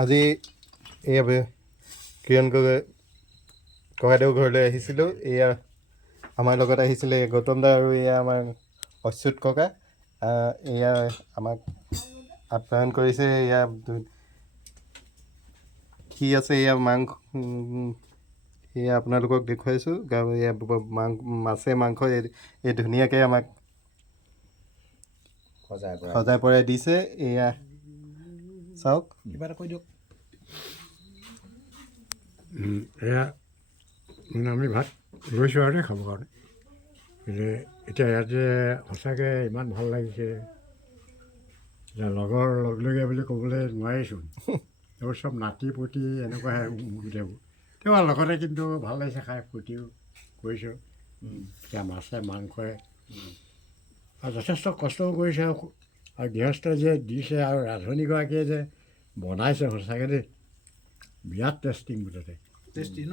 আজি এয়া কিৰণ গগৈ ককাইদেউ ঘৰলৈ আহিছিলোঁ। এয়া আমাৰ লগত আহিছিলে গৌতম দা আৰু এয়া আমাৰ অচ্যুত ককা। এয়া আমাক আপ্যায়ন কৰিছে। এয়া কি আছে এয়া মাংস, এয়া আপোনালোকক দেখুৱাইছোঁ। এয়া মাছে মাংস এই ধুনীয়াকৈ আমাক সজাই পৰাই দিছে। এয়া চাওক, কিবা এটা কৈ দিয়ক। এয়া মানে আমি ভাত লৈছোঁ আৰু দেই খাবৰ কাৰণে। কিন্তু এতিয়া ইয়াত যে সঁচাকৈ ইমান ভাল লাগিছে, এতিয়া লগৰ লগলীয়া বুলি ক'বলৈ নোৱাৰিছোন। এইবোৰ চব নাতি পুতি এনেকুৱাহে গোটেইবোৰ। তেওঁ লগতে কিন্তু ভাল লাগিছে, খাই ফূৰ্তিও কৰিছোঁ। এতিয়া মাছে মাংসই আৰু যথেষ্ট কষ্টও কৰিছে, আৰু গৃহস্থই যে দিছে আৰু ৰান্ধনীগৰাকীয়ে যে বনাইছে, সঁচাকৈ দেই বিৰাট টেষ্টিং মুঠতে। টেষ্টি ন?